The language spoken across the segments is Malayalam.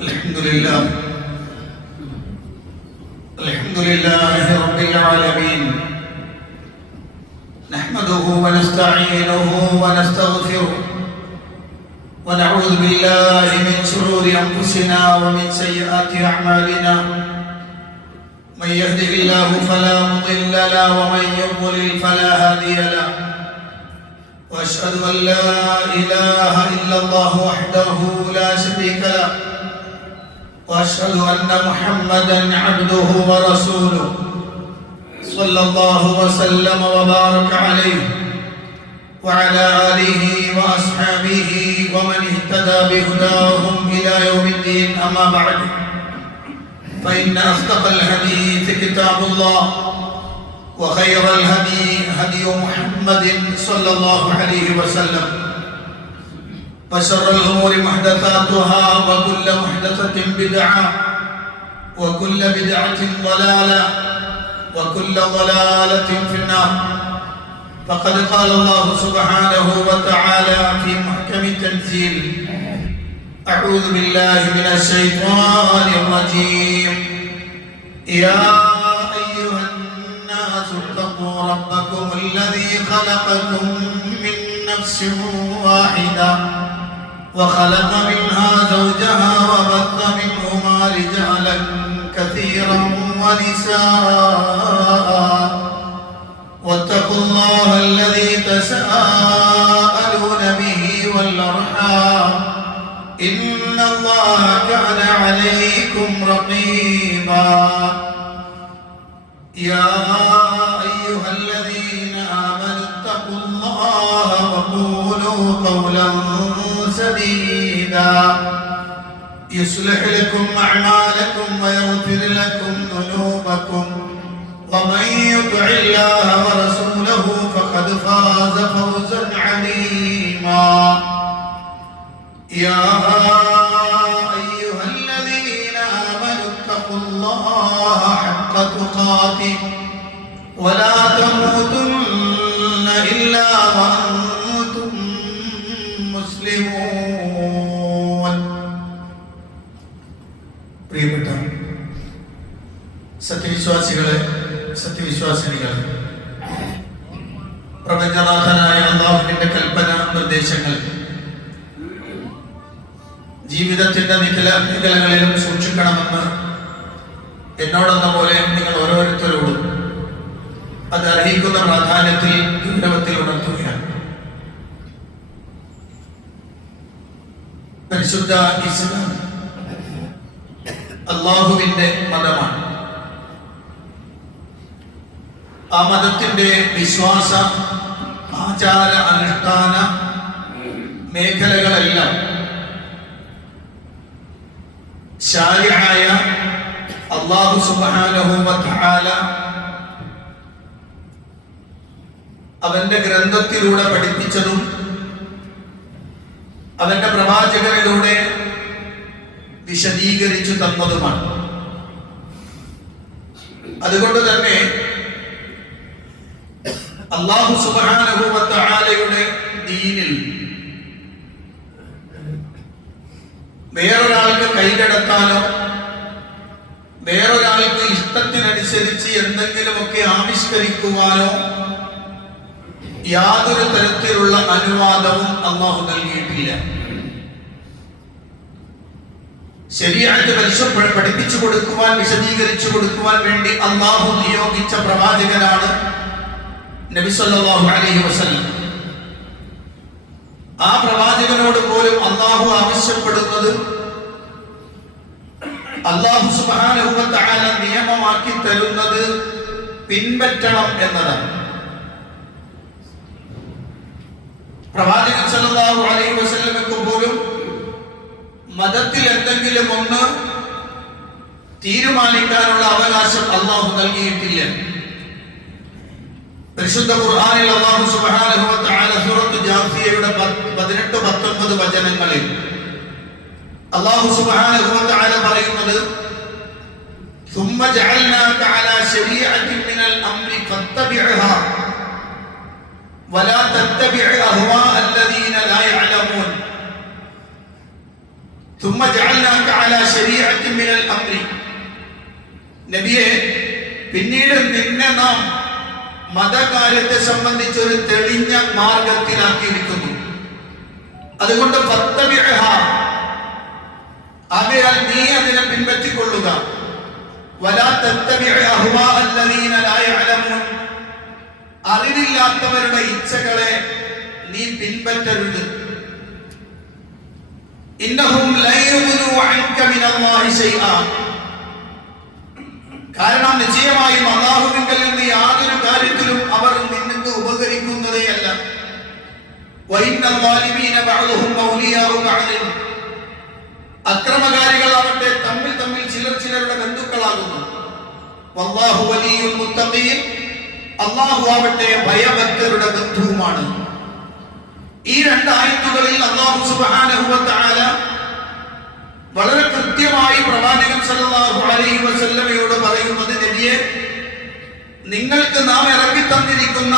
الحمد لله رب العالمين نحمده ونستعينه ونستغفره ونعوذ بالله من شرور أنفسنا ومن سيئات أعمالنا من يهده الله فلا مضل له ومن يضلل فلا هادي له وأشهد أن لا إله إلا الله وحده لا شريك له وأشهد أن محمدًا عبده ورسوله صلى الله وسلم وبارك عليه وعلى آله وأصحابه ومن اهتدى بهداهم إلى يوم الدين أما بعد فإن أصدق الحديث كتاب الله وخير الهدي هدي محمد صلى الله عليه وسلم وشر الأمور محدثاتها وكل محدثة بدعة وكل بدعة ضلالة وكل ضلالة في النار فقد قال الله سبحانه وتعالى في محكم تنزيل أعوذ بالله من الشيطان الرجيم يا أيها الناس اتقوا ربكم الذي خلقكم من نفس واحدة وخلق منها زوجها وبث منهما رجالا كثيرا ونساء واتقوا الله الذي تساءلون به والأرحام إن الله كان عليكم رقيبا يا أيها الذين آمنوا اتقوا الله وقولوا قولا سديدا يصلح لكم أعمالكم ويغفر لكم ذنوبكم ومن يطع الله ورسوله فقد فاز فوزا عظيما يا أيها الذين آمنوا اتقوا الله حق تقاته ولا تموتن إلا وأنتم مسلمون പ്രിയപ്പെട്ട സത്യവിശ്വാസികളെ സത്യവിശ്വാസിനികളെ പ്രപഞ്ചനാഥനായ അല്ലാഹുവിന്റെ കൽപ്പന നിർദ്ദേശങ്ങൾ ജീവിതത്തിന്റെ നിഖിലങ്ങളിലും സൂക്ഷിക്കണമെന്ന് എന്നോടെന്ന പോലെ നിങ്ങൾ ഓരോരുത്തരോടും അത് അർഹിക്കുന്ന പ്രാധാന്യത്തിൽ ഗൗരവത്തിൽ ഉണർത്തുകയാണ്. പരിശുദ്ധ ഇസ്ലാം അല്ലാഹുവിന്റെ മതമാണ്. ആ മതത്തിന്റെ വിശ്വാസ ആചാര അനുഷ്ഠാന മേഖലകളെല്ലാം ശാരിഅയ അല്ലാഹു സുബ്ഹാനഹു വ തആല അവന്റെ ഗ്രന്ഥത്തിലൂടെ പഠിപ്പിച്ചതും അവന്റെ പ്രവാചകനിലൂടെ വിശദീകരിച്ചു തന്നതുമാണ്. അതുകൊണ്ട് തന്നെ അല്ലാഹു സുബ്ഹാനഹു വ തആലയുടെ ദീനിൽ വേറൊരാൾക്ക് കൈകടത്താനോ വേറൊരാൾക്ക് ഇഷ്ടത്തിനനുസരിച്ച് എന്തെങ്കിലുമൊക്കെ ആവിഷ്കരിക്കുവാനോ യാതൊരു തരത്തിലുള്ള അനുവാദവും അല്ലാഹു നൽകിയിട്ടില്ല. ശരീഅത്ത് പഠിപ്പിച്ചു കൊടുക്കുവാൻ വിശദീകരിച്ചു കൊടുക്കുവാൻ വേണ്ടി അല്ലാഹു നിയോഗിച്ച പ്രവാചകനാണ് നബി സല്ലല്ലാഹു അലൈഹി വസല്ലം. ആ പ്രവാചകനോട് പോലും അല്ലാഹു ആവശ്യപ്പെടുന്നത് അല്ലാഹു സുബ്ഹാനഹു വ തആല നിയമമാക്കി തരുന്നത് പിൻപറ്റണം എന്നതാണ്. പ്രവാചകൻ സല്ലല്ലാഹു അലൈഹി വസല്ലമക്ക് പോലും മതത്തിൽ എന്തെങ്കിലും ഒന്ന് തീരുമാനിക്കാനുള്ള അവകാശം അല്ലാഹു നൽകിയിട്ടില്ല. പരിശുദ്ധ ഖുർആനിൽ അല്ലാഹു സുബ്ഹാനഹു വ തആല സൂറത്ത് ജാസിയയുടെ 18-19 വചനങ്ങളിൽ അല്ലാഹു സുബ്ഹാനഹു വ തആല പറയുന്നത് ثم جعلناك على شريعة من الأمر فاتبعها ولا تتبع أهواء الذين لا يعلمون ثم جعلناك على شريعة من الأمر നബിയെ പിന്നീട് നിന്നെ നാം മതകാര്യത്തെ സംബന്ധിച്ച് ഒരു തെളിഞ്ഞ മാർഗത്തിലാക്കിയിരിക്കുന്നു. അതുകൊണ്ട് ആകയാൽ നീ അതിനെ പിൻപറ്റിക്കൊള്ളുക. വലാ തത്തബിഅ അഹ്വാഅ അല്ലദീന ലാ യഅലമൂൻ അറിവില്ലാത്തവരുടെ ഇച്ഛകളെ നീ പിൻപറ്റരുത്. ഇന്നഹും ലൻ യുഗ്നൂ അൻക മിനല്ലാഹി ശൈആ കാരണം നിശ്ചയമായും അല്ലാഹുവിങ്കൽ നിന്ന് യാതൊരു കാര്യത്തിലും അവർ നിനക്ക് ഉപകരിക്കുന്നതേയല്ല. വഇന്നൽ ളാലിമീന ബഅ്ദുഹും ഔലിയാഉ ബഅ്ദിൻ അക്രമകാരികൾ ആവട്ടെ തമ്മിൽ ചിലരുടെ ബന്ധുക്കളാകുന്നു. വല്ലാഹു വലിയുൽ മുത്തഖീൻ അല്ലാഹു ആവട്ടെ ഭയഭക്തരുടെ ബന്ധുവുമാണ്. ഈ രണ്ട് ആയത്തുകളിൽ അല്ലാഹു സുബ്ഹാനഹു വ തആല വളരെ കൃത്യമായി പ്രവാചകൻ സല്ലല്ലാഹു അലൈഹി വസല്ലമയോട് പറയുന്നത്, നബിയെ നിങ്ങൾക്ക് നാം ഇറക്കി തന്നിരിക്കുന്ന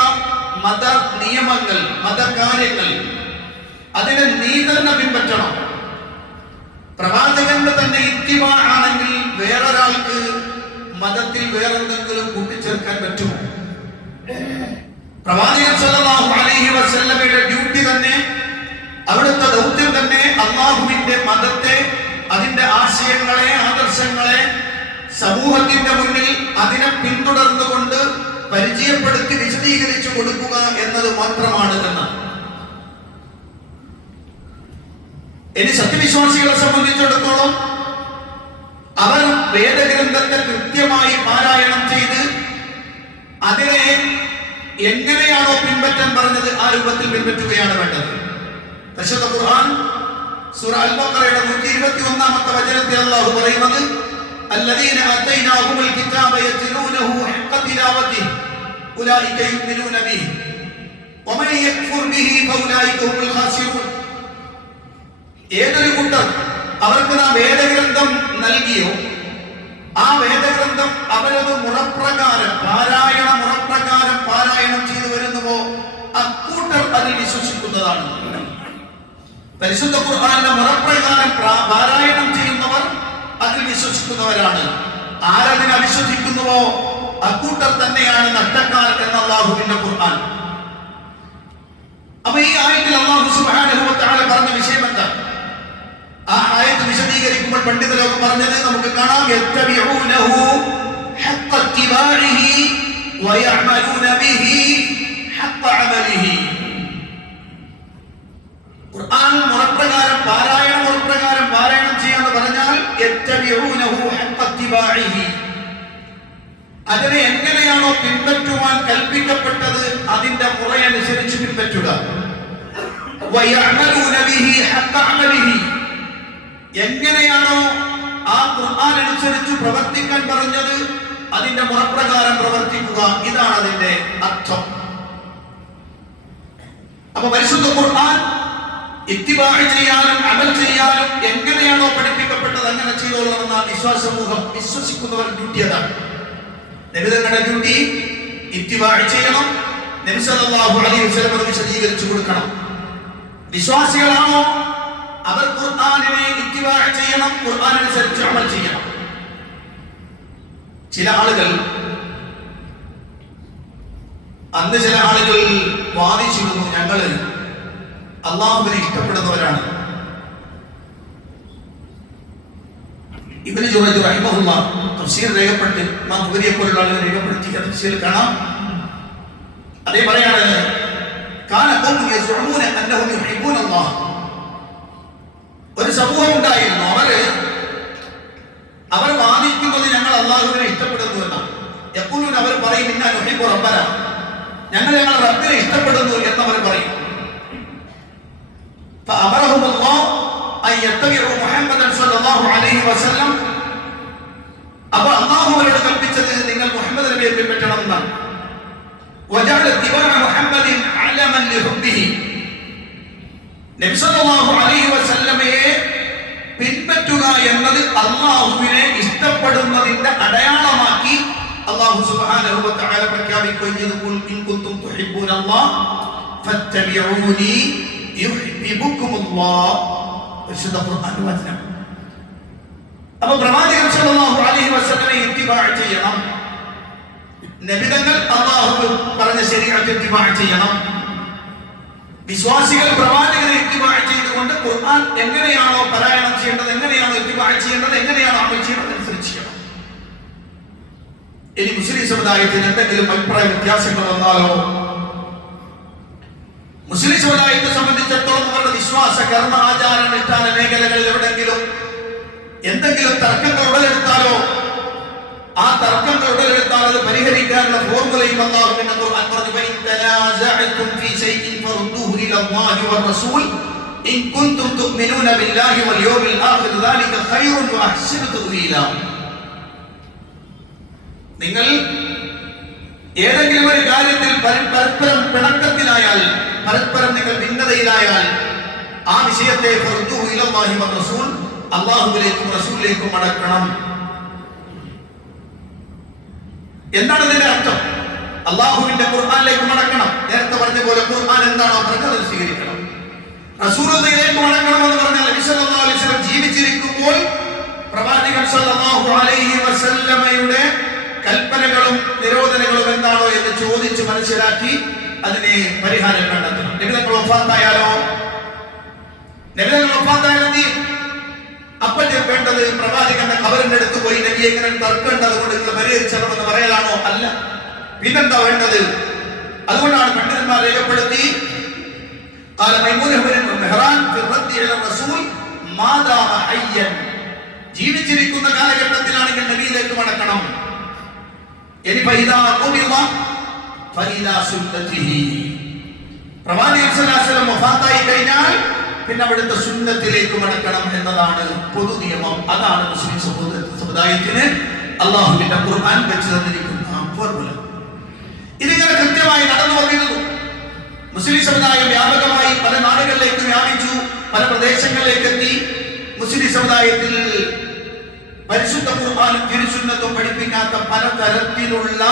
മത നിയമങ്ങൾ, മതകാര്യങ്ങൾ അതിനെ നീ തന്നെ പിൻപറ്റണം. പ്രവാചകന്റെ തന്നെ ഇത്തിബാ ആണെങ്കിൽ വേറൊരാൾക്ക് മതത്തിൽ വേറെന്തെങ്കിലും കൂട്ടിച്ചേർക്കാൻ പറ്റുമോ? പ്രവാചകൻ സല്ലല്ലാഹു അലൈഹി വസല്ലമയുടെ ഡ്യൂട്ടി തന്നെ, അവിടുത്തെ ദൗത്യം തന്നെ അല്ലാഹുവിന്റെ മതത്തെ, അതിന്റെ ആശയങ്ങളെ, ആദർശങ്ങളെ സമൂഹത്തിന്റെ മുന്നിൽ അതിനെ പിന്തുടർന്നുകൊണ്ട് പരിചയപ്പെടുത്തി വിശദീകരിച്ചു കൊടുക്കുക എന്നത് മാത്രമാണ് എന്ന്. ഇനി സത്യവിശ്വാസികളെ സംബന്ധിച്ചിടത്തോളം അവർ വേദഗ്രന്ഥത്തെ കൃത്യമായി പാരായണം ചെയ്ത് അതിനെ എങ്ങനെയാണോ പിൻപറ്റാൻ പറഞ്ഞത് ആ രൂപത്തിൽ പിൻപറ്റുകയാണ് വേണ്ടത്. പരിശുദ്ധ ഖുർആൻ സൂറ അൽ-ബഖറയുടെ 121-ാമത്തെ വചനത്തിൽ അല്ലാഹു പറയുന്നത്, അല്ലദീന ആതൈനാഹുൽ കിതാബ യത്ലൂനഹു ഹഖ തിലാവതിഹി ഉലൈക യുമിനൂന ബിഹി വമൻ യക്ഫുർ ബിഹി ഫൗലൈക ഹുമുൽ ഖാസിറൂൻ. ഏതൊരു കൂട്ടർ അവർക്ക് നാം വേദഗ്രന്ഥം നൽകിയോ ആ വേദഗ്രന്ഥം അവരത് മുറപ്രകാരം പാരായണം ചെയ്തു വരുന്നുവോ അക്കൂട്ടർ അതിൽ വിശ്വസിക്കുന്നതാണ്. പരിശുദ്ധ ഖുർആനിന്റെ മുറപ്രകാരം പാരായണം ചെയ്യുന്നവർ അതിൽ വിശ്വസിക്കുന്നവരാണ്. ആരതിനെ അവിശ്വസിക്കുന്നുവോ അക്കൂട്ടർ തന്നെയാണ് നഷ്ടക്കാർ എന്ന അല്ലാഹുവിന്റെ ഖുർആൻ. അപ്പൊ ഈ ആയത്തിൽ അല്ലാഹു സുബ്ഹാനഹു വ തആല പറഞ്ഞ വിഷയം എന്താ? ആ ആയത്ത് വിശദീകരിക്കുമ്പോൾ പണ്ഡിത ലോകം പറഞ്ഞത് നമുക്ക് കാണാം, യത്തബിഊനഹു ഹഖ്ഖ ഇത്തിബാഇഹി വയഅമലൂന ബിഹി ഹഖ്ഖ അമലിഹി. ഖുർആൻ മുറപ്രകാരം പാരായണം ചെയ്യാന്ന് പറഞ്ഞാൽ യത്തബിഊനഹു ഹഖ്ഖ ഇത്തിബാഇഹി, അതിനെ എങ്ങനെയാണോ പിൻപറ്റുവാൻ കൽപ്പിക്കപ്പെട്ടത് അതിന്റെ മുറയനുസരിച്ച് പിൻപറ്റുക. വയഅമലൂന ബിഹി ഹഖ്ഖ അമലിഹി, എങ്ങനെയാണോ ആ ഖുർആൻ അനുസരിച്ച് പ്രവർത്തിക്കാൻ പറഞ്ഞത് അതിന്റെ മുറപ്രകാരം പ്രവർത്തിക്കുക. ഇതാണ് അതിന്റെ അർത്ഥം. അപ്പൊ പരിശുദ്ധ ഖുർആൻ ഇത്തിബാ ചെയ്യാനും അമൽ ചെയ്യാനും എങ്ങനെയാണോ പഠിപ്പിക്കപ്പെട്ടത് അങ്ങനെ ചെയ്തോളണമെന്ന വിശ്വാസ സമൂഹം വിശ്വസിക്കുന്നവർ ഡ്യൂട്ടി അതാണ്. നബി തങ്ങളുടെ ഡ്യൂട്ടി ഇത്തിബാ ചെയ്യണം. നബി സല്ലല്ലാഹു അലൈഹി വസല്ലം അത് വിശദീകരിച്ചു കൊടുക്കണം. വിശ്വാസികളാണോ അവർ ഖുർആനിനെ ഇത്തിബാ ചെയ്യണം, ഖുർആൻ അനുസരിച്ച് അമൽ ചെയ്യണം. ചില ആളുകൾ വാദിച്ചിരുന്നു, ഞങ്ങള് അല്ലാഹുവിനെ ഇഷ്ടപ്പെടുന്നവരാണ്. ഇബ്നു ജുറൈജ് റഹിമഹുല്ലാഹ് തഫ്സീർ രേഖപ്പെടുത്തി, ഇമാം ബുഖാരിയെ പോലുള്ള ആളുകൾ രേഖപ്പെടുത്തിയ തഫ്സീറിൽ കാണാം. അതേ പറയാണ്, കാന ഖൗമുൻ യസ്ഉമൂന അന്നഹും യുഹിബ്ബൂന അല്ലാഹ്. ഒരു സമൂഹം ഉണ്ടായിരുന്നു, അവർ വാദിക്കുന്നത് ഞങ്ങൾ അല്ലാഹുവിനെ ഇഷ്ടപ്പെടുന്നു എന്നാണ്. യഖൂലൂന, അവർ പറയും, ഇന്നാ നുഹിബ്ബു റബ്ബന, ഞങ്ങളുടെ റബ്ബിനെ ഇഷ്ടപ്പെടുന്നു എന്നവർ പറയും. فأمرهم الله أن يتبعوا محمدا صلى الله عليه وسلم. അപ്പോൾ അല്ലാഹു അവരോട് കൽപ്പിച്ചത് നിങ്ങൾ മുഹമ്മദ് നബിയെ പിൻപറ്റണം എന്നാണ്. وجعل اتباع محمد علما لحبه. നബി സല്ലല്ലാഹു അലൈഹി വസല്ലമയെ പിൻപറ്റുക എന്നത് അല്ലാഹുവിനെ ഇഷ്ടപ്പെടുന്നതിന്റെ അടയാളമാക്കി അല്ലാഹു സുബ്ഹാനഹു വ തആല പ്രഖ്യാപിക്കുകയും ചെയ്തു, ഖുൽ ഇൻ കുൻതും തുഹിബ്ബൂനല്ലാഹ് ഫത്തബിഊനി യുഹിബ്ബുകുമുല്ലാഹ്. വിശുദ്ധ ഖുർആൻ വചനം. അപ്പൊ പ്രവാചകൻ സല്ലല്ലാഹു അലൈഹി വസല്ലമയെ ഇത്തിബാ ചെയ്യണം. നബിതങ്ങൾ അല്ലാഹു പറഞ്ഞ ശരീഅത്ത് ഇത്തിബാ ചെയ്യണം. വിശ്വാസികൾ പ്രവാചകനെ ഇത്തിബാ ചെയ്തുകൊണ്ട് ഖുർആൻ എങ്ങനെയാണോ പാരായണം ചെയ്യേണ്ടത്, എങ്ങനെയാണോ ഇത്തിബാ ചെയ്യേണ്ടത്, എങ്ങനെയാണോ അമൽ ചെയ്യേണ്ടത് അനുസരിച്ച് ചെയ്യണം. ഇനി മുസ്ലിം സമുദായത്തിന് എന്തെങ്കിലും അഭിപ്രായ വ്യത്യാസങ്ങൾ വന്നാലോ, മുസ്ലിം സമുദായത്തെ സംബന്ധിച്ചിടത്തോളം അവരുടെ വിശ്വാസ കർമ്മ ആചാര അനുഷ്ഠാന മേഖലകളിൽ എവിടെയെങ്കിലും എന്തെങ്കിലും തർക്കങ്ങൾ ഉടലെടുത്താലോ, ആ തർക്കങ്ങൾ ഉടലെടുത്താൽ അത് പരിഹരിക്കാനുള്ള ഫോർമുലയും അല്ലാഹുവിന്റെ ഖുർആൻ പറഞ്ഞു, ഫൈൻ തനാസഅതും ഫീ ശൈഇൻ ഫറുദ്ദൂഹു ഇലല്ലാഹി വറസൂൽ ഇൻ കുൻതും തുഅ്മിനൂന ബില്ലാഹി വൽ യൗമിൽ ആഖിർ ദാലിക ഖൈറുൻ വഅഹ്സനു തഅ്വീല. നിങ്ങൾ ഏതെങ്കിലും ഒരു കാര്യത്തിൽ പരസ്പരം പിണക്കത്തിലായാൽ, പരസ്പരം നിങ്ങൾ ഭിന്നതയിലായാൽ, ആ വിഷയത്തെ ഫറുദ്ദൂഹു ഇലല്ലാഹി വറസൂൽ, അല്ലാഹുവിലേക്കും റസൂലിലേക്കും മടക്കണം. എന്താണ് ഇതിന്റെ അർത്ഥം? അല്ലാഹുവിന്റെ ഖുർആനിലേക്ക് മടക്കണം. നേരത്തെ പറഞ്ഞ പോലെ ഖുർആൻ എന്താണോ പറഞ്ഞത് സ്വീകരിക്കണം. റസൂലുള്ളാഹിയിലേക്ക് മടക്കണം എന്ന് പറഞ്ഞാൽ നബി സല്ലല്ലാഹു അലൈഹി വസല്ലം ജീവിച്ചിരിക്കുമ്പോൾ പ്രവാചകൻ സല്ലല്ലാഹു അലൈഹി വസല്ലമയുടെ കൽപ്പനകളും നിരോധനങ്ങളും എന്താണോ എന്ന് ചോദിച്ച് മനസ്സിലാക്കി അതിനെ പരിഹാരം കണ്ടെത്തണം. നബിതങ്ങൾ വഫാത്തായാലോ, നബിതങ്ങൾ വഫാത്തായാലും അപ്പോൾ വേണ്ടത് പ്രവാചകന്റെ ഖബറിന്റെ അടുത്ത് പോയി നബി എങ്ങനെ തർക്കമുണ്ട് അതുകൊണ്ട് നിങ്ങൾ പരിഹരിച്ചണമെന്ന് പറയലാണോ? അല്ല. പിന്നെന്താ വേണ്ടത്? അതുകൊണ്ടാണ് പണ്ഡിതന്മാർ രേഖപ്പെടുത്തി, ജീവിച്ചിരിക്കുന്ന കാലഘട്ടത്തിലാണെങ്കിൽ നബിയിലേക്ക് മടക്കണം. പ്രവാചകൻ വഫാത്തായി കഴിഞ്ഞാൽ പിന്നെ അവിടുത്തെ സുന്നത്തിലേക്ക് മടക്കണം എന്നതാണ് പൊതു നിയമം. അതാണ് മുസ്ലിം സമുദായത്തിന് അല്ലാഹുവിന്റെ ഖുർആൻ വെച്ച് തന്നിരിക്കുന്ന ഫോർമുല. ഇതിങ്ങനെ കൃത്യമായി നടന്നു വന്നിരുന്നു. മുസ്ലിം സമുദായം വ്യാപകമായി പല നാടുകളിലേക്ക് വ്യാപിച്ചു, പല പ്രദേശങ്ങളിലേക്ക് എത്തി. മുസ്ലിം സമുദായത്തിൽ പരിശുദ്ധ ഖുർആനും തിരുസുന്നത്തും പഠിപ്പിക്കാത്ത പലതരത്തിലുള്ള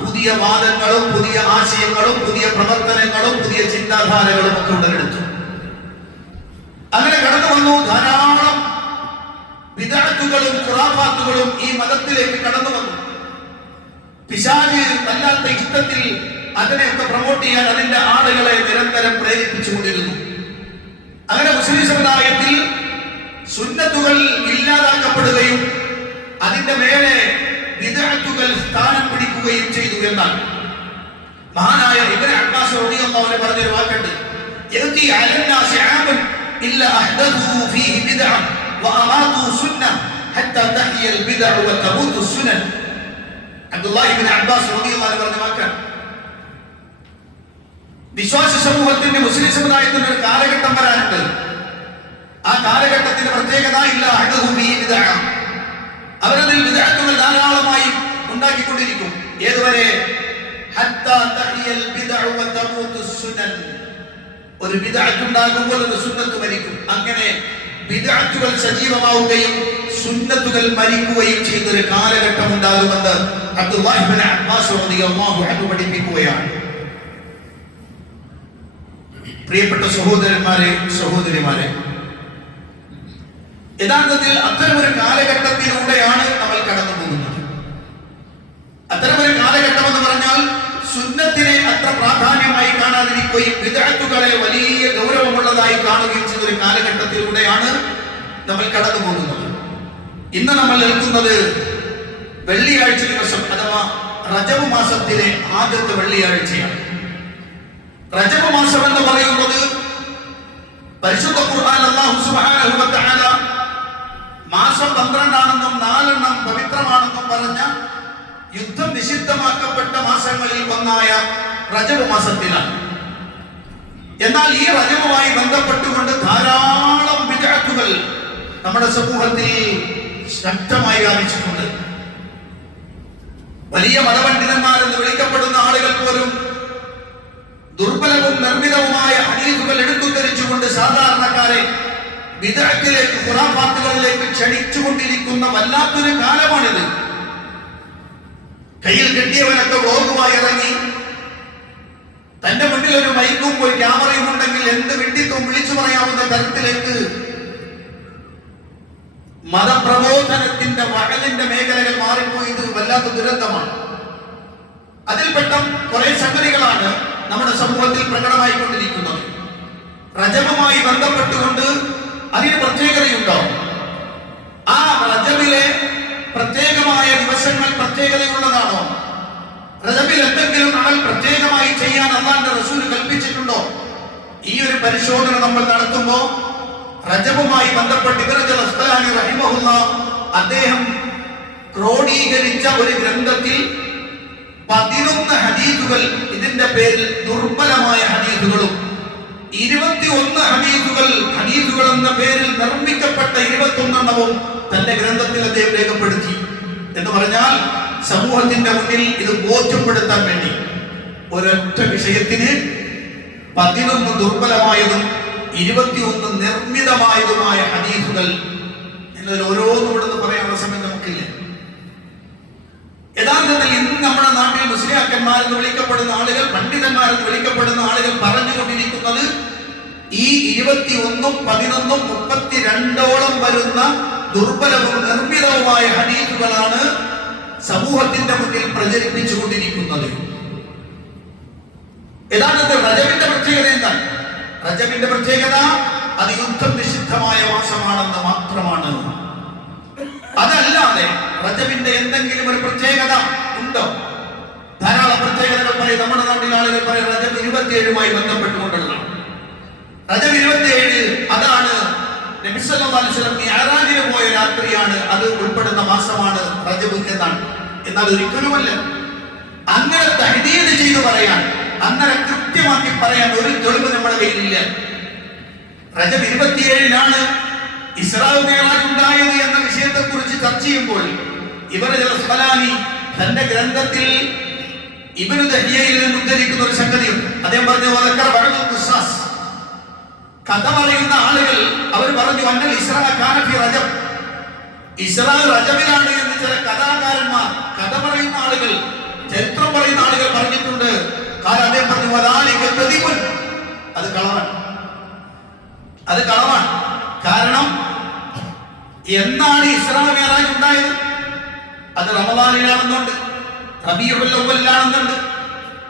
പുതിയ വാദങ്ങളും പുതിയ ആശയങ്ങളും പുതിയ പ്രവർത്തനങ്ങളും പുതിയ ചിന്താധാരകളും ഒക്കെ ഉടലെടുത്തു. അങ്ങനെ കടന്നു വന്നു. ധാരാളം ബിദ്അത്തുകളും ഖുറാഫാത്തുകളും ഈ മതത്തിലേക്ക് കടന്നു വന്നു. പിശാച് അല്ലാത്ത ഇഷ്ടത്തിൽ അതിനെയൊക്കെ പ്രൊമോട്ട് ചെയ്യാൻ അതിന്റെ ആളുകളെ നിരന്തരം പ്രേരിപ്പിച്ചുകൊണ്ടിരുന്നു. അങ്ങനെ മുസ്ലിം സമുദായത്തിൽ സുന്നത്തുകൾ ഇല്ലാതാക്കപ്പെടുകയും അതിന്റെ മേലെ ബിദ്അത്തുകൾ സ്ഥാനം പിടിക്കുകയും ചെയ്തു എന്നാണ് മഹാനായ ഇബ്നു അബ്ബാസ് റളിയല്ലാഹു അൻഹു പറഞ്ഞൊരു വാക്കുണ്ട്, യഅതി അലന്നാസി ആമൻ ഇല്ല അഹ്ദഥു ഫീഹി ബിദ്അ വഅമാതു സുന്ന ഹത്താ തഹിയൽ ബിദ്അ വതമൂതു സുനൻ. അബ്ദുല്ലാഹി ഇബ്നു അബ്ബാസ് റളിയല്ലാഹു അൻഹു പറഞ്ഞ വാക്കാണ്. വിശ്വാസ സമൂഹത്തിന്റെ മുസ്ലിം സമുദായത്തിന്റെ ഒരു കാലഘട്ടം വരാനുണ്ട്. ആ കാലഘട്ടത്തിന്റെ പ്രത്യേകത ഇല്ല അഹ്ദഥു ഫീഹി ബിദ്അ, അവരതിൽ ബിദ്അത്തുകൾ ധാരാളമായി ഉണ്ടാക്കിക്കൊണ്ടിരിക്കും. ഏതുവരെ? ഹത്താ തഹിയൽ ബിദ്അ വതമൂതു സുനൻ. ഒരു ബിദ്അത്ത് ഉണ്ടാകുമ്പോൾ ഒരു സുന്നത്ത് മരിക്കും. അങ്ങനെ ബിദ്അത്തുകൾ സജീവമാവുകയും സുന്നത്തുകൾ മരിക്കുകയും ചെയ്യുന്ന ഒരു കാലഘട്ടം ഉണ്ടാകുമെന്ന് അബ്ദുല്ലാഹി ഇബ്നു അബ്ബാസ് റളിയല്ലാഹു അൻഹു പഠിപ്പിക്കുകയാണ്. പ്രിയപ്പെട്ട സഹോദരന്മാരെ, സഹോദരിമാരെ, യഥാർത്ഥത്തിൽ അത്തരമൊരു കാലഘട്ടത്തിലൂടെയാണ് നമ്മൾ കടന്നു പോകുന്നത്. അത്തരമൊരു കാലഘട്ടം എന്ന് പറഞ്ഞാൽ സുന്നത്തിനെ അത്ര പ്രാധാന്യമായി കാണാതിരിക്കുകയും ബിദ്അത്തുകളെ വലിയ ഗൗരവമുള്ളതായി കാണുകയും ചെയ്ത ഒരു കാലഘട്ടത്തിലൂടെയാണ് നമ്മൾ കടന്നു പോകുന്നത്. ഇന്ന് നമ്മൾ നിൽക്കുന്നത് വെള്ളിയാഴ്ച ദിവസം അഥവാ റജബ് മാസത്തിലെ ആദ്യത്തെ വെള്ളിയാഴ്ചയാണ്. റജബ് മാസം എന്ന് പറയുന്നത് പരിശുദ്ധ ഖുർആൻ അല്ലാഹു സുബ്ഹാനഹു വ തആല മാസം 12 ആണെന്നും 4 എണ്ണം പവിത്രമാണെന്നും പറഞ്ഞ യുദ്ധം നിഷിദ്ധമാക്കപ്പെട്ട മാസങ്ങളിൽ ഒന്നായ റജബ് മാസത്തിലാണ്. എന്നാൽ ഈ റജബുമായി ബന്ധപ്പെട്ടുകൊണ്ട് ധാരാളം ബിദ്അത്തുകൾ നമ്മുടെ സമൂഹത്തിൽ ശക്തമായി വ്യാപിച്ചിട്ടുണ്ട്. വലിയ മതപണ്ഡിതന്മാരെന്ന് വിളിക്കപ്പെടുന്ന ആളുകൾ പോലും ദുർബലവും നിർമ്മിതവുമായ ഹദീസുകൾ എടുത്തുദ്ധരിച്ചുകൊണ്ട് സാധാരണക്കാരെ ബിദ്അത്തിലേക്ക് ഖുറാഫാത്തുകളിലേക്ക് ക്ഷണിച്ചുകൊണ്ടിരിക്കുന്ന വല്ലാത്തൊരു കാലമാണിത്. കയ്യിൽ കിട്ടിയവനൊക്കെ വ്ലോഗുമായി ഇറങ്ങി തന്റെ മുന്നിൽ ഒരു മൈക്കും ഒരു ക്യാമറയും ഉണ്ടെങ്കിൽ എന്ത് വിട്ടിത്തും വിളിച്ചു പറയാവുന്ന തരത്തിലേക്ക് മതപ്രബോധനത്തിന്റെ വഴലിന്റെ മേഖലകൾ മാറിപ്പോയി. ഇത് വല്ലാത്ത ദുരന്തമാണ്. അതിൽപ്പെട്ട കുറെ സംഗതികളാണ് നമ്മുടെ സമൂഹത്തിൽ പ്രകടമായിക്കൊണ്ടിരിക്കുന്നത്. റജബുമായി ബന്ധപ്പെട്ടുകൊണ്ട് അതിന് പ്രത്യേകതയുണ്ടോ? ആ റജബിലെ പ്രത്യേകമായ ദിവസങ്ങൾ പ്രത്യേകതയുള്ളതാണോ? റജബിൽ എന്തെങ്കിലും അമൽ പ്രത്യേകമായി ചെയ്യാൻ അല്ലാഹുവിന്റെ റസൂൽ കൽപ്പിച്ചിട്ടുണ്ടോ? ഈ ഒരു പരിശോധന നമ്മൾ നടത്തുമ്പോൾ റജബുമായി ബന്ധപ്പെട്ട് ഇബ്നു ഹജർ അസ്ഖലാനി റഹിമഹുല്ലാഹ് അദ്ദേഹം ക്രോഡീകരിച്ച ഒരു ഗ്രന്ഥത്തിൽ 11 ഹദീസുകൾ, ഇതിന്റെ പേരിൽ ദുർബലമായ ഹദീസുകളും 21 ഹദീസുകൾ എന്ന പേരിൽ നിർമ്മിക്കപ്പെട്ട 21 തന്റെ ഗ്രന്ഥത്തിൽ അദ്ദേഹം രേഖപ്പെടുത്തി. എന്ന് പറഞ്ഞാൽ സമൂഹത്തിന്റെ മുന്നിൽ ഇത് ബോധ്യപ്പെടുത്താൻ വേണ്ടി ഒരൊറ്റ വിഷയത്തിന് 11 ദുർബലമായതും 21 നിർമ്മിതമായതുമായ ഹദീസുകൾ. എന്നതിൽ ഓരോന്നും ഇവിടുന്ന് പറയാനുള്ള സമയം നമുക്കില്ല. യഥാർത്ഥത്തിൽ ഇന്ന് നമ്മുടെ നാട്ടിൽ മുസ്ലിയാക്കന്മാരെന്ന് വിളിക്കപ്പെടുന്ന ആളുകൾ, പണ്ഡിതന്മാരെന്ന് വിളിക്കപ്പെടുന്ന ആളുകൾ പറഞ്ഞുകൊണ്ടിരിക്കുന്നത് ഈ 21, 11, 32ഓളം വരുന്ന ദുർബലവും നിർമ്മിതവുമായ ഹദീസുകളാണ് സമൂഹത്തിന്റെ മുന്നിൽ പ്രചരിപ്പിച്ചുകൊണ്ടിരിക്കുന്നത്. യഥാർത്ഥത്തിൽ റജബിന്റെ പ്രത്യേകത എന്താണ്? റജബിന്റെ പ്രത്യേകത അത് യുദ്ധം നിഷിദ്ധമായ മാസമാണെന്ന് മാത്രമാണ്. അതല്ലാതെ റജബിന്റെ എന്തെങ്കിലും ഒരു പ്രത്യേകത ഉണ്ടോ? ധാരാളം പ്രത്യേകതകൾ പറയും. നമ്മുടെ നാട്ടിലെ ആളുകൾ പറയും റജബ് 27മായി ബന്ധപ്പെട്ടുകൊണ്ടുള്ള റജബ് 27 അതാണ് നബി സല്ലല്ലാഹു അലൈഹി വസല്ലം മിഅ്റാജിന് പോയ രാത്രിയാണ്, അത് ഉൾപ്പെടുന്ന മാസമാണ് റജബ് എന്നാണ്. എന്നാൽ ഒരിക്കലുമല്ല. അങ്ങനെ തഹ്ദീദ് ചെയ്തു പറയാൻ, അങ്ങനെ കൃത്യമാക്കി പറയാൻ ഒരു തെളിവ് നമ്മുടെ കയ്യിലില്ല. റജബ് 27-നാണ് ഇസ്രാ മിഅ്റാജ് ഉണ്ടായത് എന്ന വിഷയത്തെ കുറിച്ച് ചർച്ച ചെയ്യുമ്പോൾ ഇബ്നു ഹജർ അസ്ഖലാനി തന്റെ ഗ്രന്ഥത്തിൽ ഇബ്നു ദഹിയയിൽ നിന്ന് ഉദ്ധരിക്കുന്ന ഒരു സംഗതിയുണ്ട്. അദ്ദേഹം പറഞ്ഞു വദക്കറ ബഅദുൽ ഖിസ്സാസ്, കഥ പറയുന്ന ആളുകൾ അവർ പറഞ്ഞു അന്നൽ ഇസ്രാ കാന ഫി റജബ്, ഇസ്രാ റജബിലാണ് എന്ന് ചില കഥാകാരന്മാർ, കഥ പറയുന്ന ആളുകൾ, ചരിത്രം പറയുന്ന ആളുകൾ പറഞ്ഞിട്ടുണ്ട്. അദ്ദേഹം പറഞ്ഞു വദാലിക കദിബുൻ, അത് കളവാണ്, അത് കളവാണ്. കാരണം എന്നാണ് ഇസ്രാ മിഅ്റാജ് ഉണ്ടായത്? അത് റമദാനിലാണെന്നുണ്ട്, റബീഉൽ അവ്വലിലാണെന്നുണ്ട്.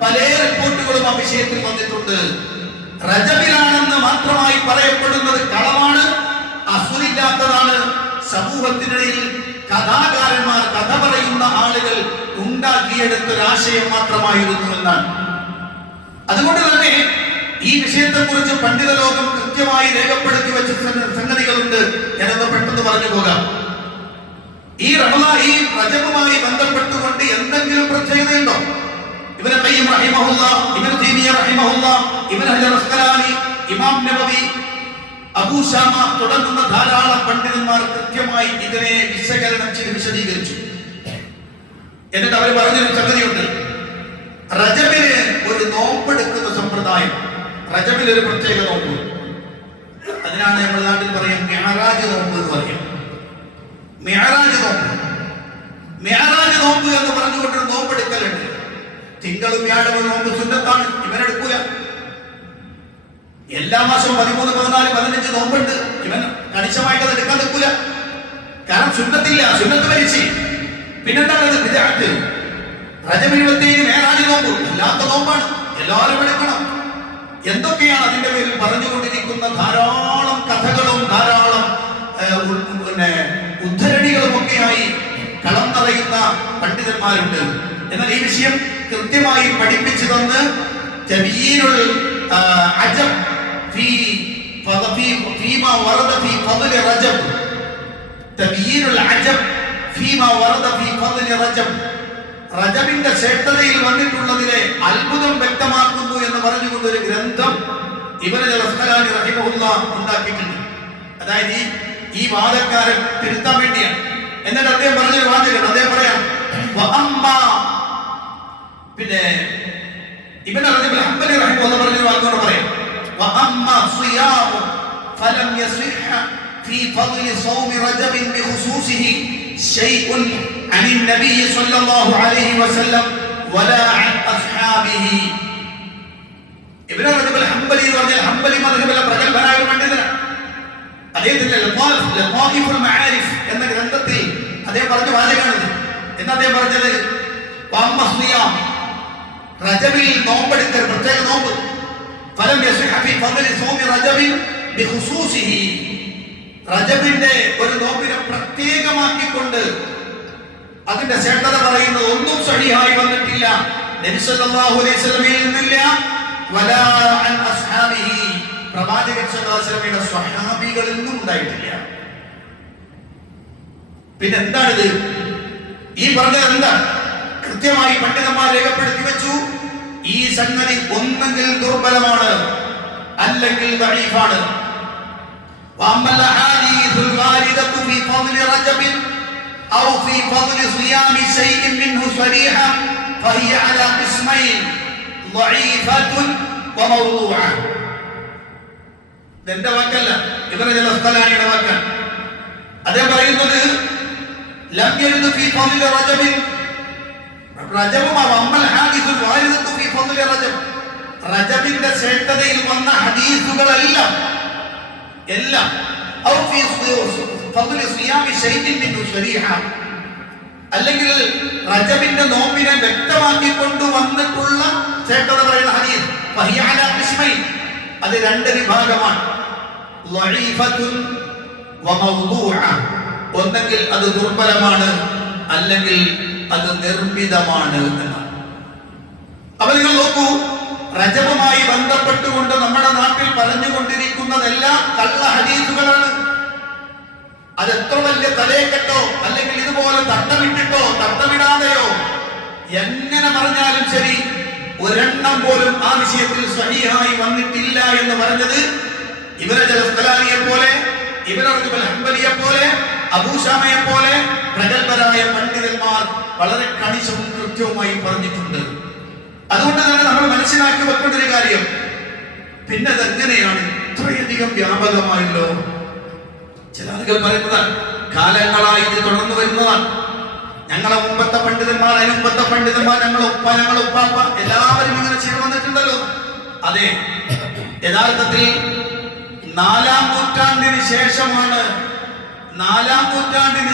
പല റിപ്പോർട്ടുകളും ആ വിഷയത്തിൽ വന്നിട്ടുണ്ട്. റജബിലാണെന്ന് മാത്രമായി പറയപ്പെടുന്നത് കളവാണ്, അസുലില്ലാത്തതാണ്. സമൂഹത്തിനിടയിൽ കഥാകാരന്മാർ, കഥ പറയുന്ന ആളുകൾ ഉണ്ടാക്കിയെടുത്തൊരാശയം മാത്രമായിരുന്നു എന്നാണ്. അതുകൊണ്ട് തന്നെ ഈ വിഷയത്തെ കുറിച്ച് പണ്ഡിത ലോകം കൃത്യമായി രേഖപ്പെടുത്തി വെച്ച സംഗതികളുണ്ട്. ഞാനത് പെട്ടെന്ന് പറഞ്ഞു പോകാം. ഈ റജബുമായി ബന്ധപ്പെട്ടുകൊണ്ട് എന്തെങ്കിലും പ്രത്യേകതയുണ്ടോ? ഇബ്നു ഖയ്യിം റഹിമഹുല്ലാഹ്, ഇബ്നു തൈമിയ്യ റഹിമഹുല്ലാഹ്, ഇബ്നു ഹജർ അസ്ഖലാനി, ഇമാം നബവി, അബൂ ശാമ തുടങ്ങുന്ന ധാരാളം പണ്ഡിതന്മാർ കൃത്യമായി ഇതിനെ വിശകലനം ചെയ്ത് വിശദീകരിച്ചു. എന്നിട്ട് അവർ പറഞ്ഞൊരു സംഗതിയുണ്ട്. റജബിന് ഒരു നോമ്പെടുക്കുന്ന സമ്പ്രദായം, റജബിൽ ഒരു പ്രത്യേക നോമ്പ്, അതിനാണ് നമ്മുടെ നാട്ടിൽ പറയാം മിഅ്റാജ് നോമ്പ് എന്ന് പറയാം. മിഅ്റാജ് നോമ്പ്, മിഅ്റാജ് നോമ്പ് എന്ന് പറഞ്ഞുകൊണ്ടൊരു നോമ്പെടുക്കലുണ്ട്. തിങ്കളും വ്യാഴവും നോമ്പ് സുന്നത്താണ്, ഇവനെടുക്കൂല. എല്ലാ മാസവും 13, 14, 15 നോമ്പുണ്ട്, ഇവൻ കണിശമായിട്ട് അത് എടുക്കാൻ നിൽക്കൂല. കാരണം സുന്നത്തില്ല, സുന്നത്ത് മരിച്ച്. പിന്നെന്താണ് ബിദ്അത്ത്? റജബ് 27 മിഅ്റാജ് നോമ്പ് അല്ലാത്ത നോമ്പാണ്, എല്ലാവരും എടുക്കണം. എന്തൊക്കെയാണ് അതിന്റെ പേരിൽ പറഞ്ഞുകൊണ്ടിരിക്കുന്ന ധാരാളം കഥകളും ധാരാളം ഉദ്ധരണികളും ഒക്കെയായി കളം നിറയുന്ന പണ്ഡിതന്മാരുണ്ട്. എന്നാൽ ഈ വിഷയം കൃത്യമായി പഠിപ്പിച്ചു തന്ന് തബീനുൽ അജബ് ഫീമാ വറദ ഫീ ഫദ്ൽ റജബ്, തബീനുൽ അജബ് ഫീമാ വറദ ഫീ ഫദ്ൽ റജബ്, റജബിന്റെ ശ്രേഷ്ഠതയിൽ വന്നിട്ടുള്ളതിലെ അത്ഭുതം വ്യക്തമാക്കുന്നു എന്ന് പറഞ്ഞുകൊണ്ട് ഒരു ഗ്രന്ഥം ഇബ്നു ഹജർ അസ്ഖലാനി റഹിമഹുല്ലാഹ് ഉണ്ടാക്കിയിട്ടുണ്ട്. അതായത് ഈ വാദക്കാരെ തിരുത്താൻ വേണ്ടിയാണ്. എന്നിട്ട് അദ്ദേഹം പറഞ്ഞൊരു വാചകം, അദ്ദേഹം പറയാം പിന്നെ ഇബ്നു റജബ് ഹംബലി റഹിമഹുല്ലാഹ് പറഞ്ഞൊരു വാക്കോട് പറയാം വഅമ്മാ സിയാമു ഫലം യസിഹ ഫീ ഫദ്ലി സൗമി റജബിൻ ബിഖുസൂസിഹി ശൈഉൻ അനി നബി സ്വല്ലല്ലാഹു അലൈഹി വസല്ലം വലാ അൻ അസ്ഹാബിഹി. ഇബ്നു റജബ് ഹംബലി എന്ന് പറഞ്ഞാൽ ഹംബലി മദ്ഹബിലെ പ്രഗൽഭനായ പണ്ഡിതനാണ്. അദ്ദേഹത്തിന്റെ ലത്വായിഫുൽ മആരിഫ് എന്ന ഗ്രന്ഥത്തിൽ അദ്ദേഹം പറഞ്ഞ വാചകമാണിത്. എന്താ അദ്ദേഹം പറഞ്ഞത്? റജബിൽ നോമ്പെടുക്കൽ, പ്രത്യേക നോമ്പ്. ഫലം യസ്ഹ ഫീ ഫദ്ലി സൗമി റജബിൻ ബിഖുസൂസിഹി, റജബിന്റെ ഒരു നോമ്പിനെ പ്രത്യേകമാക്കിക്കൊണ്ട് അതിന്റെ ശ്രേഷ്ഠത പറയുന്നത് ഒന്നും സഹിഹായി വന്നിട്ടില്ല. നബി സല്ലല്ലാഹു അലൈഹി വസല്ലമയിൽ നിന്നില്ല, വലാ അൻ അസ്ഹാബിഹി, പ്രവാചകൻ സല്ലല്ലാഹു അലൈഹി വസല്ലമയുടെ സ്വഹാബികളിൽ നിന്നും ഉണ്ടായിട്ടില്ല. പിന്നെ എന്താണിത്? ഈ പറഞ്ഞത് എന്താ? കൃത്യമായി പണ്ഡിതന്മാർ രേഖപ്പെടുത്തി വെച്ചു, ഈ സംഗതി ഒന്നെങ്കിൽ ദുർബലമാണ്, അല്ലെങ്കിൽ ദഈഫാണ്. وأما الأحاديث الواردة في فضل رجب أو في فضل صيام شيء منه صريحة فهي على قسمين ضعيفة وموضوعة. ഇതെന്റെ വാക്കല്ല, ഇബ്നു അൽ-അസ്ഖലാനിയുടെ വാക്കാണ്. അദ്ദേഹം പറയുന്നത് ലം യരിദ് ഫീ ഫദ്ലി റജബിൻ, റജബും അമ്മൽ ഹാദിസുൽ വാരിദത്തു ഫീ ഫദ്ലി റജബ്, റജബിന്റെ ശ്രേഷ്ഠതയിൽ വന്ന ഹദീസുകളെല്ലാം എല്ലാം ഔ ഫീ ഫദ്ലി സിയാമി ശൈഇൻ മിൻഹു ശരീഹ, അല്ലെങ്കിൽ റജബിന്റെ നോമ്പിനെ വ്യക്തമാക്കി കൊണ്ടുവന്നിട്ടുള്ള ശ്രേഷ്ഠത പറയുന്ന ഹദീസ് ഫഹിയ അലാ ഖിസ്മൈൻ, അത് രണ്ട് വിഭാഗമാണ്. ളഈഫത്തുൻ വമൗദൂഅ, ഒന്നെങ്കിൽ അത് ദുർബലമാണ്, അല്ലെങ്കിൽ അത് നിർമ്മിതമാണ് എന്നാണ്. അപ്പോൾ നിങ്ങൾ നോക്കൂ, റജബുമായി ബന്ധപ്പെട്ടുകൊണ്ട് നമ്മുടെ നാട്ടിൽ പറഞ്ഞുകൊണ്ടിരിക്കുന്നതെല്ലാം കള്ള ഹദീസുകളാണ്. അത് എത്ര വലിയ തലയെക്കെട്ടോ അല്ലെങ്കിൽ ഇതുപോലെ തട്ടമിട്ടിട്ടോ തട്ടമിടാതെയോ എങ്ങനെ പറഞ്ഞാലും ശരി, ഒരെണ്ണം പോലും ആ വിഷയത്തിൽ സ്വഹീഹായി വന്നിട്ടില്ല എന്ന് പറഞ്ഞത് ഇബ്നു അൽ-അസ്ഖലാനിയെ പോലെ, ഇബ്നു റജബ് അൽ-ഹംബലിയെ പോലെ, അബൂ ശാമയെ പോലെ പ്രഗൽഭരായ പണ്ഡിതന്മാർ വളരെ കണിശവും കൃത്യവുമായി പറഞ്ഞിട്ടുണ്ട്. അതുകൊണ്ട് തന്നെ നമ്മൾ മനസ്സിലാക്കി വെക്കേണ്ട ഒരു കാര്യം, പിന്നെ അതെങ്ങനെയാണ് ഇത്രയധികം വ്യാപകമായല്ലോ? ചില ആളുകൾ പറയുന്നതാണ്, കാലങ്ങളായി ഇത് തുടർന്നു വരുന്നതാണ്. ഞങ്ങളെ മുമ്പത്തെ പണ്ഡിതന്മാർ, അതിനുമ്പത്തെ പണ്ഡിതന്മാർ, ഞങ്ങളെ ഉപ്പ, ഞങ്ങളെ ഉപ്പാപ്പ എല്ലാവരും ഇങ്ങനെ ചെയ്തു വന്നിട്ടുണ്ടല്ലോ. അതെ, യഥാർത്ഥത്തിൽ 4-ാം നൂറ്റാണ്ടിന്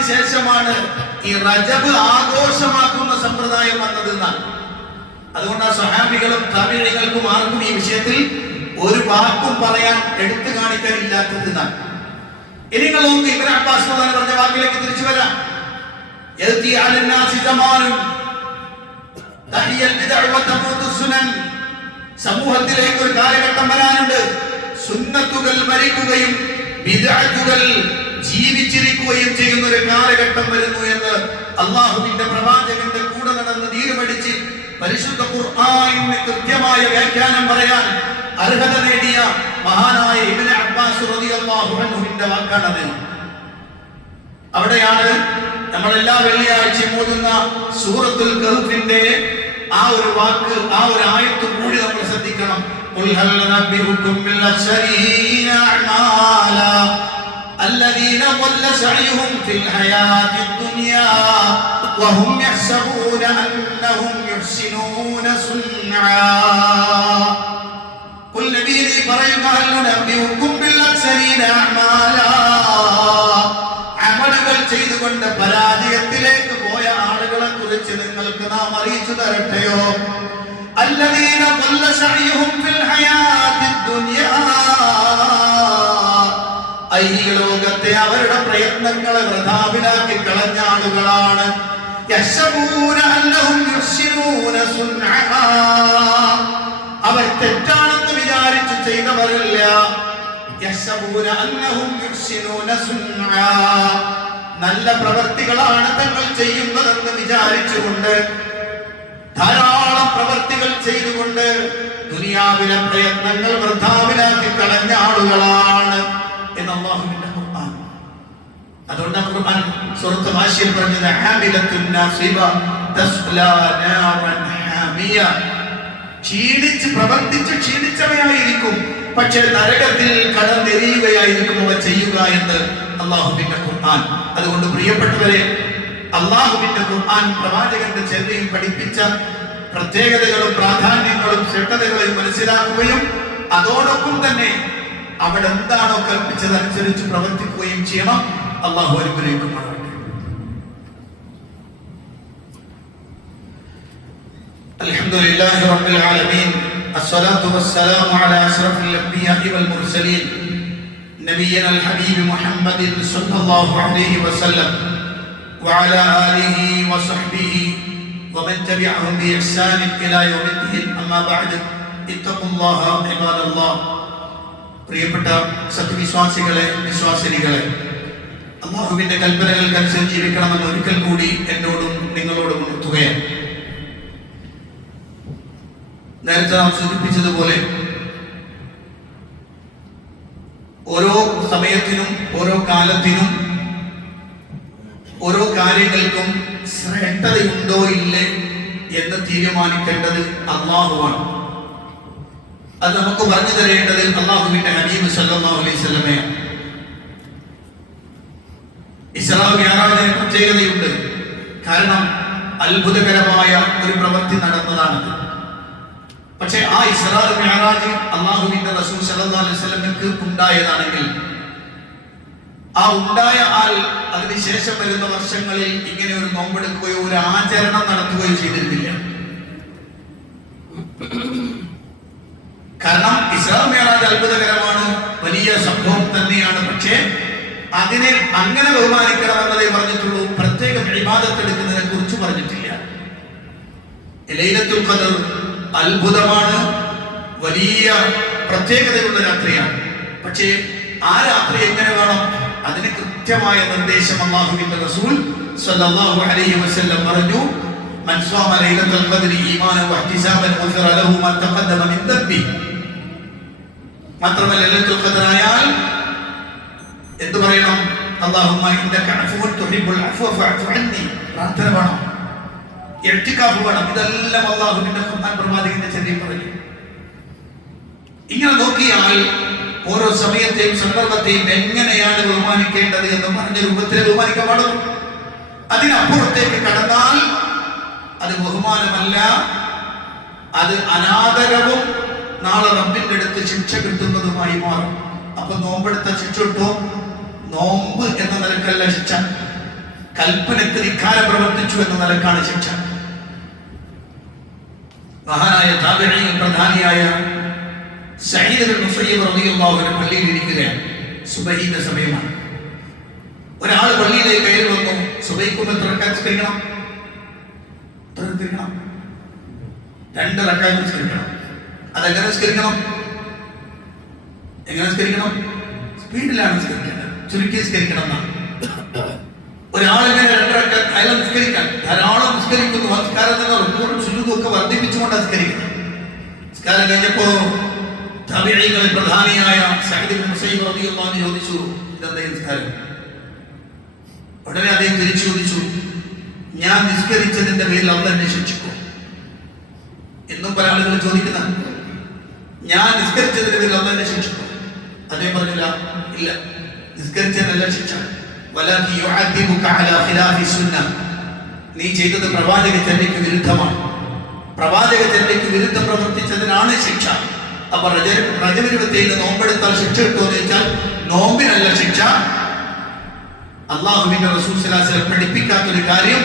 ശേഷമാണ് ഈ റജബ് ആഘോഷമാക്കുന്ന സമ്പ്രദായം വന്നത് എന്നാണ്. അതുകൊണ്ട് ആ സ്വഹാബികളും താബിഈകൾക്കും ആർക്കും ഈ വിഷയത്തിൽ ഒരു വാക്കും പറയാൻ എടുത്തു കാണിക്കാൻ ഇല്ലാത്തതെന്നാണ്. ഇനി നിങ്ങൾ നോക്ക്, ഇബ്നു അബ്ബാസ് പറഞ്ഞ വാക്കിലേക്ക് തിരിച്ചു വരാം. യഅതി അലന്നാസി സമാനും തഹിയൽ ബിദ്അ വ തമൂതു സുനൻ, സമൂഹത്തിലേക്ക് ഒരു കാലഘട്ടം വരാനുണ്ട്, സുന്നത്തുകൾ മരിക്കുകയും ബിദ്അത്തുകൾ ജീവിച്ചിരിക്കുകയും ചെയ്യുന്ന ഒരു കാലഘട്ടം വരുന്നു എന്ന് അല്ലാഹുവിന്റെ പ്രവാചകന്റെ കൂടെ നടന്ന് ദീനുപഠിച്ച് പരിശുദ്ധ ഖുർആനിന് കൃത്യമായ വ്യാഖ്യാനം പറയാൻ അർഹത നേടിയ മഹാനായ ഇബ്നു അബ്ബാസ് റളിയല്ലാഹു അൻഹുവിന്റെ വാക്കാണത്. അവിടെയാണ് നമ്മൾ എല്ലാ വെള്ളിയാഴ്ചയും ഓതുന്ന സൂറത്തുൽ കഹ്ഫിന്റെ ആ ഒരു വാക്ക്, ആ ഒരു ആയത്ത് കൂടി നമ്മൾ ശ്രദ്ധിക്കണം. ഖുൽ ഹൽ നബിഉകും ബിൽ അഖ്സരീന അഅമാല الذين ضل سعيهم في الحياة الدنيا وهم يحسبون أنهم يحسنون صنعا قل نبي പറയുക هل نبئكم بالأخسرين أعمالا, അമലുകൾ ചെയ്തുകൊണ്ട് പരാജയത്തിലേക്ക് പോയ ആളുകളെ കുറിച്ച് നിങ്ങൾക്ക് നാം അറിയിച്ചു തരട്ടെയോ? الذين ضل سعيهم في الحياة الدنيا, ലോകത്തെ അവരുടെ പ്രയത്നങ്ങളെ വൃഥാവിലാക്കി കളഞ്ഞ ആളുകളാണ്. അവർ തെറ്റാണെന്ന് വിചാരിച്ചു ചെയ്തവരല്ല. നല്ല പ്രവർത്തികളാണ് തങ്ങൾ ചെയ്യുന്നതെന്ന് വിചാരിച്ചുകൊണ്ട് ധാരാളം പ്രവർത്തികൾ ചെയ്തുകൊണ്ട് ദുനിയാവിലെ പ്രയത്നങ്ങൾ വൃഥാവിലാക്കി കളഞ്ഞ ആളുകളാണ് എന്ന് അല്ലാഹുവിന്റെ ഖുർആൻ. അതുകൊണ്ട് ഖുർആൻ സൂറത്ത് ഗാശിയയിൽ പറഞ്ഞത് ഹാമിലത്തുൻ നാസിബ തസ്ലാ നാറൻ ഹാമിയ, ക്ഷീണിച്ച് പ്രവർത്തിച്ച് ക്ഷീണിച്ചവയായിരിക്കും, പക്ഷേ നരകത്തിൽ കടന്നെരിയുകയായിരിക്കും അവ ചെയ്യുക എന്ന് അല്ലാഹുവിന്റെ ഖുർആൻ. അതുകൊണ്ട് പ്രിയപ്പെട്ടവരെ, അല്ലാഹുവിന്റെ ഖുർആൻ പ്രവാചകന്റെ ചര്യയിൽ പഠിപ്പിച്ച പ്രത്യേകതകളും പ്രാധാന്യങ്ങളും ശ്രദ്ധതകളും മനസ്സിലാക്കുകയും അതോടൊപ്പം തന്നെ അവിടെ എന്താണോ കൽപ്പിച്ചതനുസരിച്ച് പ്രവർത്തിക്കുകയും ചെയ്യണം. അള്ളാഹു അനുഗ്രഹിക്കുമാറാകട്ടെ. അൽഹംദുലില്ലാഹി റബ്ബിൽ ആലമീൻ അസ്സലാത്തു വസ്സലാമു അലാ അശ്റഫിൽ അംബിയാഇ വൽ മുർസലീൻ നബിയ്യിനാ അൽ ഹബീബ് മുഹമ്മദിൻ സ്വല്ലല്ലാഹു അലൈഹി വസല്ലം വഅലാ ആലിഹി വസഹ്ബിഹി വമൻ തബിഅഹും ബിഇഹ്സാൻ ഇലാ യൗമിദ്ദീൻ. അമ്മാ ബഅദ് ഇത്തഖുല്ലാഹ ഇബാദല്ലാഹ്. പ്രിയപ്പെട്ട സത്യവിശ്വാസികളെ, വിശ്വാസിനികളെ, അല്ലാഹുവിന്റെ കൽപ്പനകൾക്കനുസരിച്ച് ജീവിക്കണമെന്ന് ഒരിക്കൽ കൂടി എന്നോടും നിങ്ങളോടും ഉണർത്തുകയാണ്. നേരത്തെ നാം സൂചിപ്പിച്ചതുപോലെ ഓരോ സമയത്തിനും ഓരോ കാലത്തിനും ഓരോ കാര്യങ്ങൾക്കും ശ്രേഷ്ഠതയുണ്ടോ ഇല്ലേ എന്ന് തീരുമാനിക്കേണ്ടത് അല്ലാഹുവാണ്. അത് നമുക്ക് പറഞ്ഞു തരേണ്ടത് അല്ലാഹുവിന്റെ ഹബീബ് സല്ലല്ലാഹു അലൈഹി വസല്ലമയാണ്. ഇസ്രാ മിഅ്റാജിന് പ്രത്യേകതയുണ്ട്. കാരണം അത്ഭുതകരമായ ഒരു പ്രവൃത്തി നടന്നതാണത്. പക്ഷേ ആ ഇസ്രാ മിഅ്റാജ് അല്ലാഹുവിന്റെ റസൂൽ സല്ലല്ലാഹു അലൈഹി വസല്ലമക്ക് ഉണ്ടായതാണെങ്കിൽ ആ ഉണ്ടായ ആൾ അതിനുശേഷം വരുന്ന വർഷങ്ങളിൽ ഇങ്ങനെ ഒരു നോമ്പെടുക്കുകയോ ഒരു ആചരണം നടത്തുകയോ ചെയ്തിരുന്നില്ല. കാരണം ഇസ്രാ മിഅ്റാജ് അത്ഭുതകരമാണ്, വലിയ സംഭവം തന്നെയാണ്. പക്ഷേ അതിനെ അങ്ങനെ ബഹുമാനിക്കണമെന്നതേ പറഞ്ഞിട്ടുള്ളൂ. പ്രത്യേകം ഇബാദത്ത് എടുക്കുന്നതിനെ കുറിച്ച് പറഞ്ഞിട്ടില്ല. ലൈലത്തുൽ ഖദർ അത്ഭുതമാണ്, വലിയ പ്രത്യേകതയുള്ള രാത്രിയാണ്. പക്ഷേ ആ രാത്രി എങ്ങനെ വേണം, അതിന് കൃത്യമായ നിർദ്ദേശം അല്ലാഹുവിന്റെ റസൂൽ സ്വല്ലല്ലാഹു അലൈഹി വസല്ലം പറഞ്ഞു. മൻ സ്വമ ലൈലത്തുൽ ഖദ്രി ഈമാനൻ വഹ്തിസാബൻ ഗുഫിറ ലഹു മാ തഖദ്ദമ മിൻ ദംബി. മാത്രമല്ല ലൈലത്തുൽ ഖദ്ർ ആയാൽ എന്തു പറയണം? അല്ലാഹുമ്മ ഇന്നക അഫ്വുൻ തുഹിബ്ബുൽ അഫ്വ ഫഅഫു അന്നി. പ്രാർത്ഥന വേണം, ഇഅ്തികാഫ് വേണം. ഇതെല്ലാം അല്ലാഹുവിന്റെ ഖുർആൻ പ്രവാചകന്റെ ചര്യയിൽ പറഞ്ഞു. ഇങ്ങനെ നോക്കിയാൽ ഓരോ സമയത്തെയും സന്ദർഭത്തെയും എങ്ങനെയാണ് ബഹുമാനിക്കേണ്ടത് എന്ന് പറഞ്ഞ രൂപത്തിൽ ബഹുമാനിക്കാൻ പാടുള്ളൂ. അതിനപ്പുറത്തേക്ക് കടന്നാൽ അത് ബഹുമാനമല്ല, അത് അനാദരവും നാളെ റബ്ബിന്റെ അടുത്ത് ശിക്ഷ കിട്ടുന്നതുമായി മാറും. അപ്പൊ നോമ്പെടുത്ത ശിക്ഷ കിട്ടുമോ? നോമ്പ് എന്ന നിലക്കല്ല ശിക്ഷ, കൽപ്പനക്ക് ധിക്കാരം പ്രവർത്തിച്ചു എന്ന നിലക്കാണ് ശിക്ഷ. മഹാനായ താബിഈൻ പ്രധാനിയായ സഈദ് ഇബ്നു മുസയ്യിബ് റളിയല്ലാഹു അൻഹു പള്ളിയിൽ ഇരിക്കുകയാണ്. സുബഹിന്റെ സമയമാണ്. ഒരാൾ പള്ളിയിലേക്ക് കയറി വന്നു. സുബഹിക്ക് എത്ര റക്അത്ത് നിസ്കരിക്കണം? 2 റക്അത്ത് നിസ്കരിക്കണം. അതെങ്ങനെ നിസ്കരിക്കണം? എങ്ങനെ നിസ്കരിക്കണം? സ്പീഡിലാണ് നിസ്കരിക്കേണ്ടത്, ചുരുക്കി നിസ്കരിക്കണം എന്നാണ്. ഒരാളിങ്ങനെ 2 റക്അത്ത് അയാൾ നിസ്കരിക്കാൻ ധാരാളം നിസ്കരിക്കുന്നു. നമസ്കാരം തന്നെ റുക്കൂഉം സുജൂദും ഒക്കെ വർദ്ധിപ്പിച്ചുകൊണ്ട് നിസ്കരിക്കണം. നിസ്കാരം കഴിഞ്ഞപ്പോ താബിഈകളിൽ പ്രധാനിയായ സഈദ് ഇബ്നു മുസയ്യിബ് റളിയല്ലാഹു അൻഹു ചോദിച്ചു, ഇതെന്താ നിസ്കാരം? ഉടനെ അദ്ദേഹം തിരിച്ചു ചോദിച്ചു, ഞാൻ നിസ്കരിച്ചതിന്റെ പേരിൽ അല്ലാഹു എന്നെ ശിക്ഷിക്കും? എന്നും പല ആളുകൾ ചോദിക്കുന്ന, ഞാൻ നിസ്കരിച്ചതിന്റെ പേരിൽ അല്ലാഹു എന്നെ ശിക്ഷിക്കും? അദ്ദേഹം പറഞ്ഞില്ല, ഇല്ല, നിസ്കരിച്ചതല്ല ശിക്ഷ. വലാകി യുഅദിബുക അലാ ഖിലാഫി സുന്നah. നീ ചെയ്തത് പ്രവാചക ചര്യയ്ക്ക് വിരുദ്ധമാണ്. പ്രവാചക ചര്യയ്ക്ക് വിരുദ്ധം പ്രവർത്തിച്ചതിനാണ് ശിക്ഷ. അപ്പൊ റജബ് 27 നോമ്പെടുത്താൽ ശിക്ഷ കിട്ടുമെന്ന് ചോദിച്ചാൽ നോമ്പിനല്ല ശിക്ഷ. അല്ലാഹുവിന്റെ റസൂൽ സ്വല്ലല്ലാഹു അലൈഹി വസല്ലം പഠിപ്പിക്കാത്തൊരു കാര്യം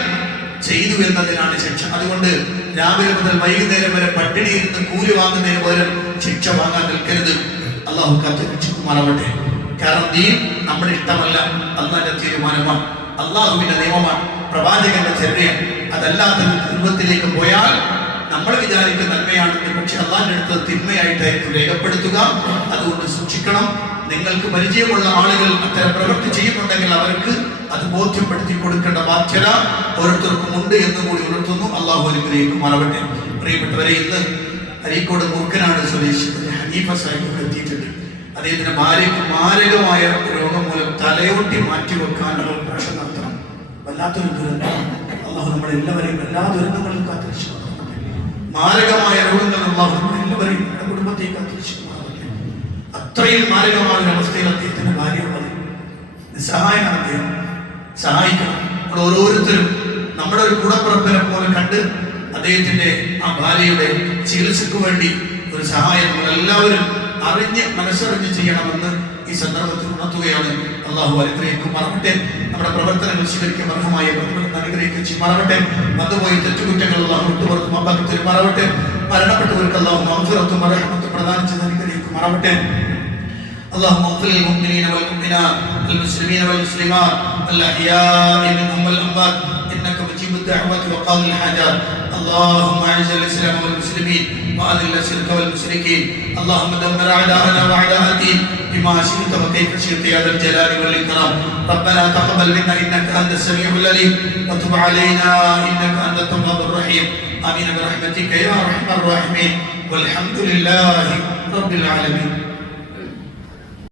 ചെയ്തു എന്നതിനാണ് ശിക്ഷ. അതുകൊണ്ട് രാവിലെ മുതൽ വൈകുന്നേരം വരെ പട്ടിണിയിരുന്ന് കൂലി വാങ്ങുന്നതിന് പകരം ശിക്ഷ വാങ്ങാൻ നിൽക്കരുത്. അല്ലാഹു കാത്ത് രക്ഷിക്കുമാറാവട്ടെ. കാരണം ദീൻ നമ്മുടെ ഇഷ്ടമല്ല, അല്ലാഹുവിന്റെ തീരുമാനമാണ്, അല്ലാഹുവിന്റെ നിയമമാണ്, പ്രവാചകന്റെ ചര്യയാണ്. അതല്ലാത്ത രൂപത്തിലേക്ക് പോയാൽ നമ്മൾ വിചാരിക്കുന്ന നന്മയാണെങ്കിൽ പക്ഷെ അള്ളാഹിന്റെ അടുത്ത് തിന്മയായിട്ടായിരിക്കും രേഖപ്പെടുത്തുക. അതുകൊണ്ട് സൂക്ഷിക്കണം. നിങ്ങൾക്ക് പരിചയമുള്ള ആളുകൾ അത്തരം പ്രവൃത്തി ചെയ്യുന്നുണ്ടെങ്കിൽ അവർക്ക് അത് ബോധ്യപ്പെടുത്തി കൊടുക്കേണ്ട ബാധ്യത ഓരോരുത്തർക്കും ഉണ്ട് എന്ന് കൂടി ഉണർത്തുന്നു. അള്ളാഹു അനുഗ്രഹിക്കുമാറാവട്ടെ. പ്രിയപ്പെട്ടവരെ, ഇന്ന് അരീക്കോട് മൂർക്കനാട് സ്വദേശി ഹനീഫ സാഹിബ് എത്തിയിട്ടുണ്ട്. അദ്ദേഹത്തിന് മാരകമായ രോഗം മൂലം തലയോട്ടി മാറ്റിവെക്കാനുള്ള ഓപ്പറേഷൻ നടത്തണം. വല്ലാത്തൊരു ദുരന്തമാണ്. അള്ളാഹു നമ്മളെല്ലാവരെയും എല്ലാ ദുരന്തങ്ങളും കാത്തിരക്ഷിക്കും. മാരകമായ രോഗങ്ങൾ അല്ലാഹു എല്ലാവരെയും കുടുംബത്തെയും കാത്തിരക്ഷിക്കുമാറാവട്ടെ. അത്രയും മാരകമായ ഒരു അവസ്ഥയിൽ അദ്ദേഹത്തിന്റെ ഭാര്യയുള്ളത്. നിസ്സഹായനാണ് അദ്ദേഹം. സഹായിക്കണം. നമ്മൾ ഓരോരുത്തരും നമ്മുടെ ഒരു കൂടപ്പുറപ്പിനെ പോലെ കണ്ട് അദ്ദേഹത്തിന്റെ ആ ഭാര്യയുടെ ചികിത്സക്ക് വേണ്ടി ഒരു സഹായം നമ്മൾ എല്ലാവരും അറിഞ്ഞ് മനസ്സറിഞ്ഞ് ചെയ്യണമെന്ന് ഈ സന്ദർഭത്തിൽ ഉണർത്തുകയാണ്. അള്ളാഹു അനുഗ്രഹിക്കുമാറാവട്ടെ. നമ്മുടെ പ്രവർത്തനങ്ങൾ സ്വീകരിക്കാൻ അർഹമായ പ്രതിഫലം അനുഗ്രഹിക്കുകയും ചെയ്യുമാറാവട്ടെ. വന്നുപോയി തെറ്റുകുറ്റങ്ങൾ അള്ളാഹു വിട്ടുപുറത്ത് മാപ്പാക്കി തരുമാറാവട്ടെ. മരണപ്പെട്ടവർക്ക് അള്ളാഹു മഗ്ഫിറത്തും റഹ്മത്തും പ്രദാനം ചെയ്ത് അനുഗ്രഹിക്കുമാറാവട്ടെ. اللهم اغفر للمؤمنين والمؤمنات المسلمين والمسلمات الأحياء منهم والأموات إنك مجيب الدعوات وقاضي الحاجات. اللهم أعز الإسلام والمسلمين وأذل الشرك والمشركين. اللهم دمر أعداءنا وأعداء الدين بما شئت وكيف شئت يا ذا الجلال والإكرام. ربنا تقبل منا إنك أنت السميع العليم وتب علينا إنك أنت التواب الرحيم. آمين برحمتك يا أرحم الراحمين والحمد لله رب العالمين.